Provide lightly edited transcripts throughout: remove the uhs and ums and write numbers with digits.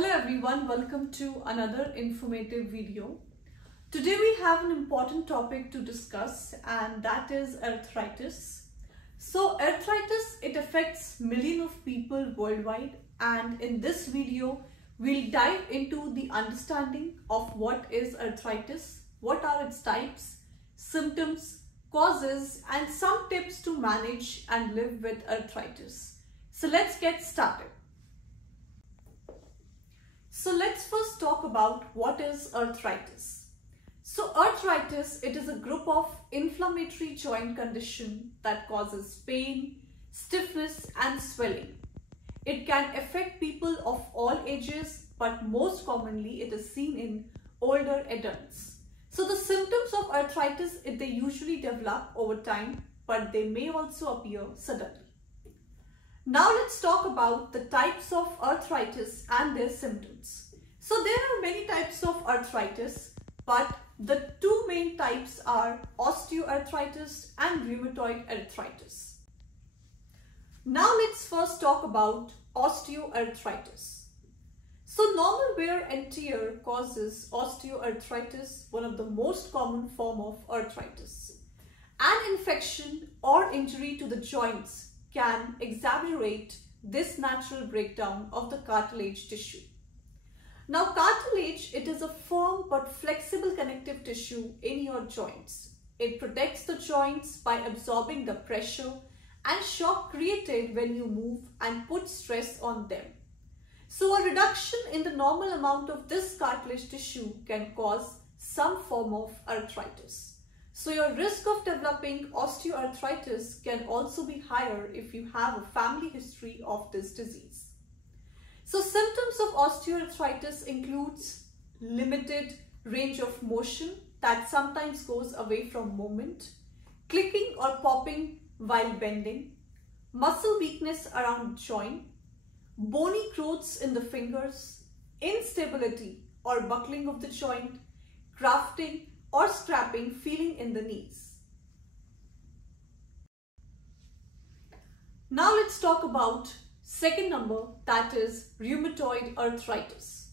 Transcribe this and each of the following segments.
Hello everyone, welcome to another informative video. Today we have an important topic to discuss, and that is arthritis. So arthritis, it affects millions of people worldwide, and in this video we'll dive into the understanding of what is arthritis, what are its types, symptoms, causes, and some tips to manage and live with arthritis. So let's get started. So let's first talk about what is arthritis. So arthritis, it is a group of inflammatory joint condition that causes pain, stiffness and swelling. It can affect people of all ages, but most commonly it is seen in older adults. So the symptoms of arthritis, they usually develop over time, but they may also appear suddenly. Now let's talk about the types of arthritis and their symptoms. So there are many types of arthritis, but the two main types are osteoarthritis and rheumatoid arthritis. Now let's first talk about osteoarthritis. So normal wear and tear causes osteoarthritis, one of the most common form of arthritis. An infection or injury to the joints can exacerbate this natural breakdown of the cartilage tissue. Now cartilage, it is a firm but flexible connective tissue in your joints. It protects the joints by absorbing the pressure and shock created when you move and put stress on them. So a reduction in the normal amount of this cartilage tissue can cause some form of arthritis. So your risk of developing osteoarthritis can also be higher if you have a family history of this disease. So symptoms of osteoarthritis includes limited range of motion that sometimes goes away from movement, clicking or popping while bending, muscle weakness around joint, bony growths in the fingers, instability or buckling of the joint, grafting or strapping feeling in the knees. Now let's talk about second number, that is rheumatoid arthritis.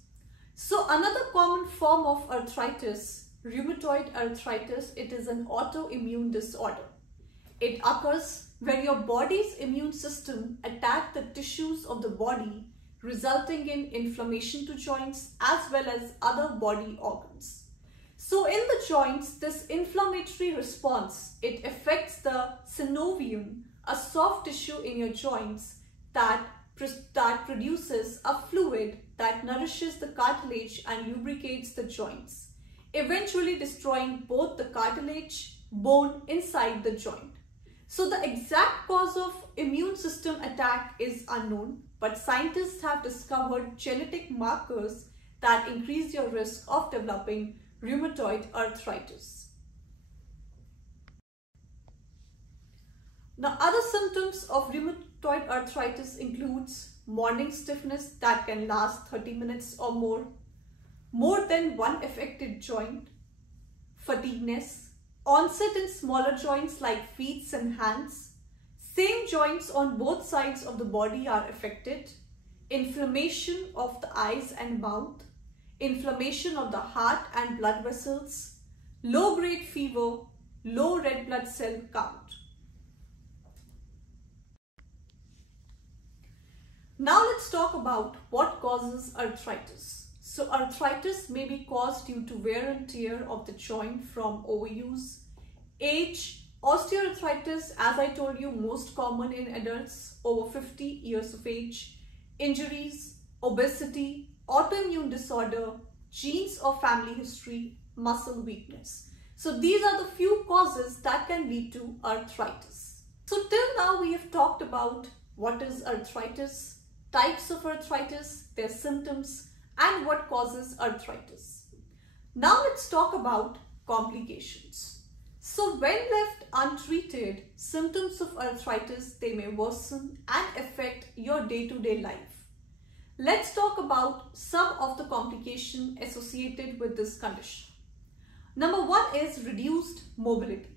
So another common form of arthritis, rheumatoid arthritis, it is an autoimmune disorder. It occurs when your body's immune system attacks the tissues of the body, resulting in inflammation to joints as well as other body organs. So in the joints, this inflammatory response, it affects the synovium, a soft tissue in your joints that produces a fluid that nourishes the cartilage and lubricates the joints, eventually destroying both the cartilage, bone inside the joint. So the exact cause of immune system attack is unknown, but scientists have discovered genetic markers that increase your risk of developing rheumatoid arthritis. Now other symptoms of rheumatoid arthritis includes morning stiffness that can last 30 minutes or more than one affected joint, fatigueness, onset in smaller joints like feet and hands, same joints on both sides of the body are affected, inflammation of the eyes and mouth, inflammation of the heart and blood vessels, low-grade fever, low red blood cell count. Now let's talk about what causes arthritis. So arthritis may be caused due to wear and tear of the joint from overuse, age, osteoarthritis, as I told you, most common in adults over 50 years of age, injuries, obesity, autoimmune disorder, genes or family history, muscle weakness. So these are the few causes that can lead to arthritis. So till now we have talked about what is arthritis, types of arthritis, their symptoms, and what causes arthritis. Now let's talk about complications. So when left untreated, symptoms of arthritis, they may worsen and affect your day-to-day life. Let's talk about some of the complications associated with this condition. Number one is reduced mobility.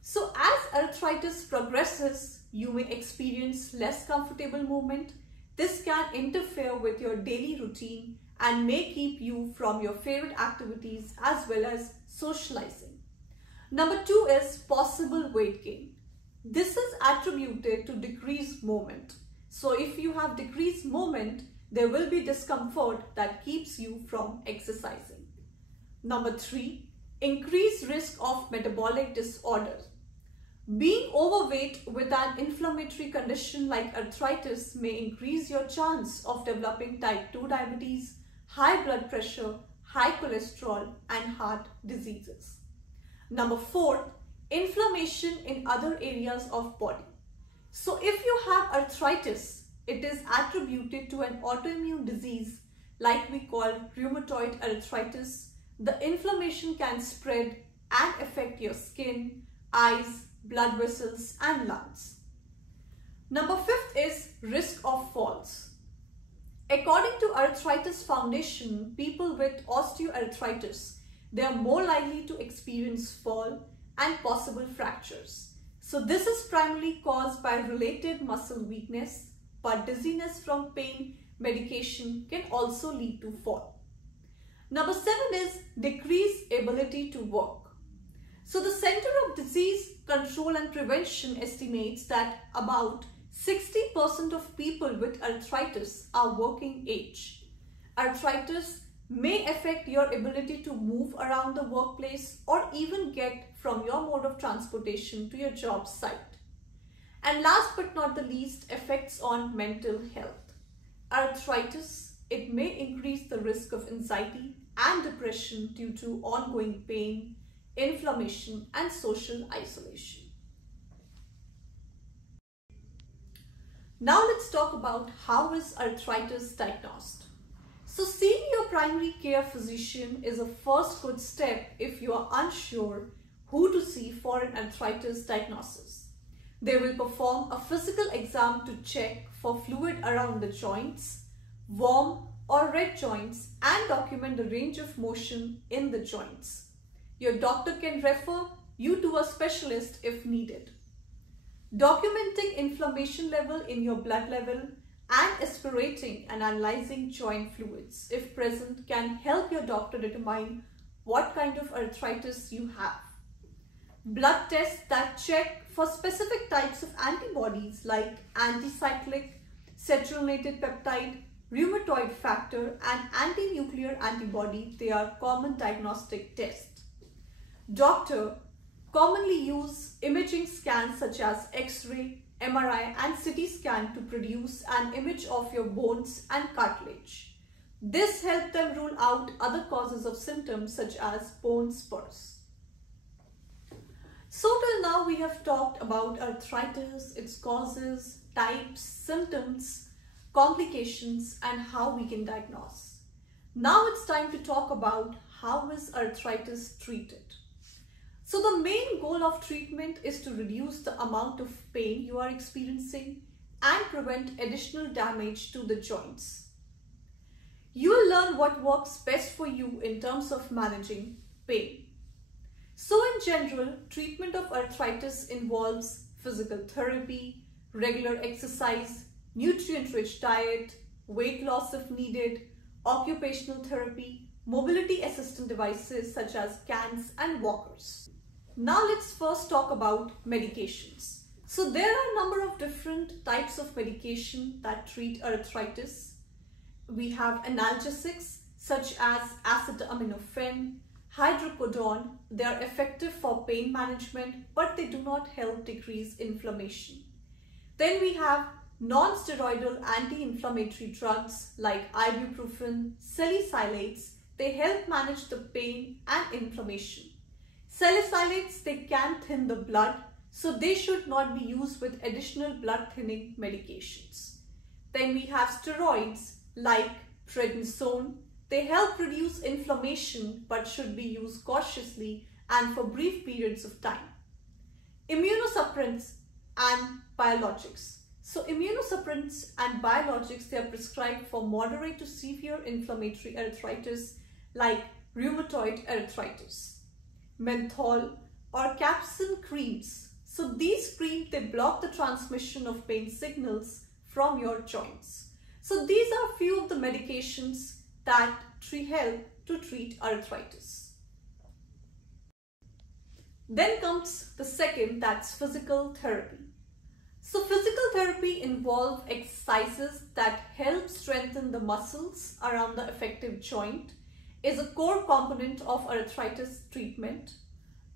So as arthritis progresses, you may experience less comfortable movement. This can interfere with your daily routine and may keep you from your favorite activities as well as socializing. Number 2 is possible weight gain. This is attributed to decreased movement. So if you have decreased movement, there will be discomfort that keeps you from exercising. Number 3, increased risk of metabolic disorders. Being overweight with an inflammatory condition like arthritis may increase your chance of developing type 2 diabetes, high blood pressure, high cholesterol, and heart diseases. Number 4, inflammation in other areas of body. So if you have arthritis, it is attributed to an autoimmune disease like we call rheumatoid arthritis. The inflammation can spread and affect your skin, eyes, blood vessels, and lungs. Number 5 is risk of falls. According to Arthritis Foundation, people with osteoarthritis, they are more likely to experience fall and possible fractures. So this is primarily caused by related muscle weakness, but dizziness from pain medication can also lead to fall. Number 7 is decreased ability to work. So the Center of Disease Control and Prevention estimates that about 60% of people with arthritis are working age. Arthritis may affect your ability to move around the workplace or even get from your mode of transportation to your job site. And last but not the least, effects on mental health. Arthritis, it may increase the risk of anxiety and depression due to ongoing pain, inflammation, and social isolation. Now let's talk about how is arthritis diagnosed. So seeing your primary care physician is a first good step if you are unsure who to see for an arthritis diagnosis. They will perform a physical exam to check for fluid around the joints, warm or red joints, and document the range of motion in the joints. Your doctor can refer you to a specialist if needed. Documenting inflammation level in your blood level and aspirating and analyzing joint fluids if present can help your doctor determine what kind of arthritis you have. Blood tests that check for specific types of antibodies like anticyclic, citrullinated peptide, rheumatoid factor, and anti-nuclear antibody, they are common diagnostic tests. Doctor commonly use imaging scans such as X-ray, MRI, and CT scan to produce an image of your bones and cartilage. This helps them rule out other causes of symptoms such as bone spurs. So till now we have talked about arthritis, its causes, types, symptoms, complications, and how we can diagnose. Now it's time to talk about how is arthritis treated. So the main goal of treatment is to reduce the amount of pain you are experiencing and prevent additional damage to the joints. You will learn what works best for you in terms of managing pain. So in general, treatment of arthritis involves physical therapy, regular exercise, nutrient-rich diet, weight loss if needed, occupational therapy, mobility assistant devices such as cans and walkers. Now let's first talk about medications. So there are a number of different types of medication that treat arthritis. We have analgesics such as acetaminophen, hydrocodone. They are effective for pain management, but they do not help decrease inflammation. Then we have non-steroidal anti-inflammatory drugs like ibuprofen, salicylates. They help manage the pain and inflammation. Salicylates, they can thin the blood, so they should not be used with additional blood thinning medications. Then we have steroids like prednisone. They help reduce inflammation but should be used cautiously and for brief periods of time. Immunosuppressants and biologics. So immunosuppressants and biologics, they are prescribed for moderate to severe inflammatory arthritis like rheumatoid arthritis. Menthol or capsaicin creams. So these creams, they block the transmission of pain signals from your joints. So these are a few of the medications that help to treat arthritis. Then comes the second, that's physical therapy. So physical therapy involves exercises that help strengthen the muscles around the affected joint, is a core component of arthritis treatment.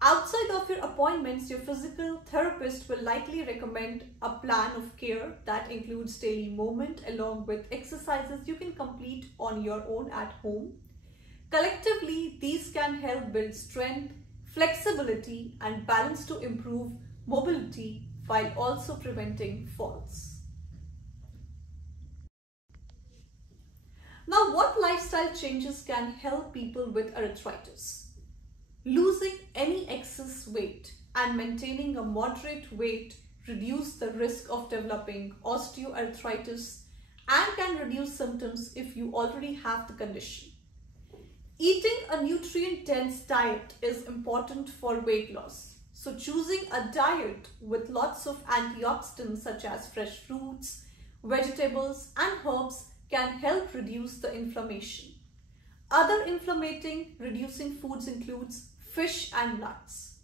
Outside of your appointments, your physical therapist will likely recommend a plan of care that includes daily movement along with exercises you can complete on your own at home. Collectively, these can help build strength, flexibility, and balance to improve mobility while also preventing falls. Now, what lifestyle changes can help people with arthritis? Losing any excess weight and maintaining a moderate weight reduce the risk of developing osteoarthritis and can reduce symptoms if you already have the condition. Eating a nutrient-dense diet is important for weight loss. So choosing a diet with lots of antioxidants such as fresh fruits, vegetables and herbs can help reduce the inflammation. Other inflammatory reducing foods includes fish and nuts.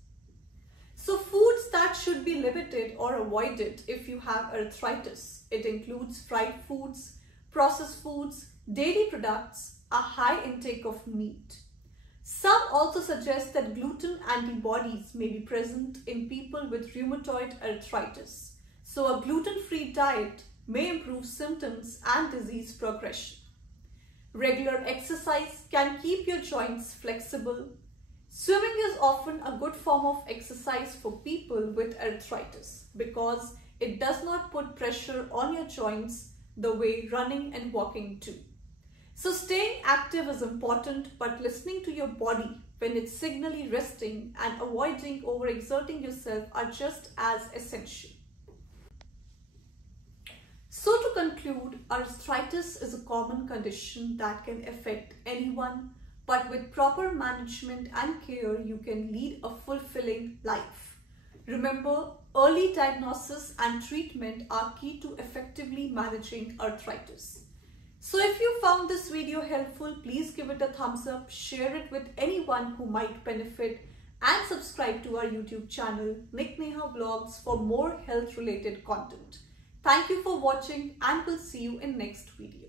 So foods that should be limited or avoided if you have arthritis. It includes fried foods, processed foods, dairy products, a high intake of meat. Some also suggest that gluten antibodies may be present in people with rheumatoid arthritis. So a gluten-free diet may improve symptoms and disease progression. Regular exercise can keep your joints flexible. Swimming is often a good form of exercise for people with arthritis because it does not put pressure on your joints the way running and walking do. So staying active is important, but listening to your body when it's signally resting and avoiding overexerting yourself are just as essential. So to conclude, arthritis is a common condition that can affect anyone, but with proper management and care, you can lead a fulfilling life. Remember, early diagnosis and treatment are key to effectively managing arthritis. So if you found this video helpful, please give it a thumbs up, share it with anyone who might benefit, and subscribe to our YouTube channel, Nick Neha Vlogs, for more health related content. Thank you for watching and we'll see you in next video.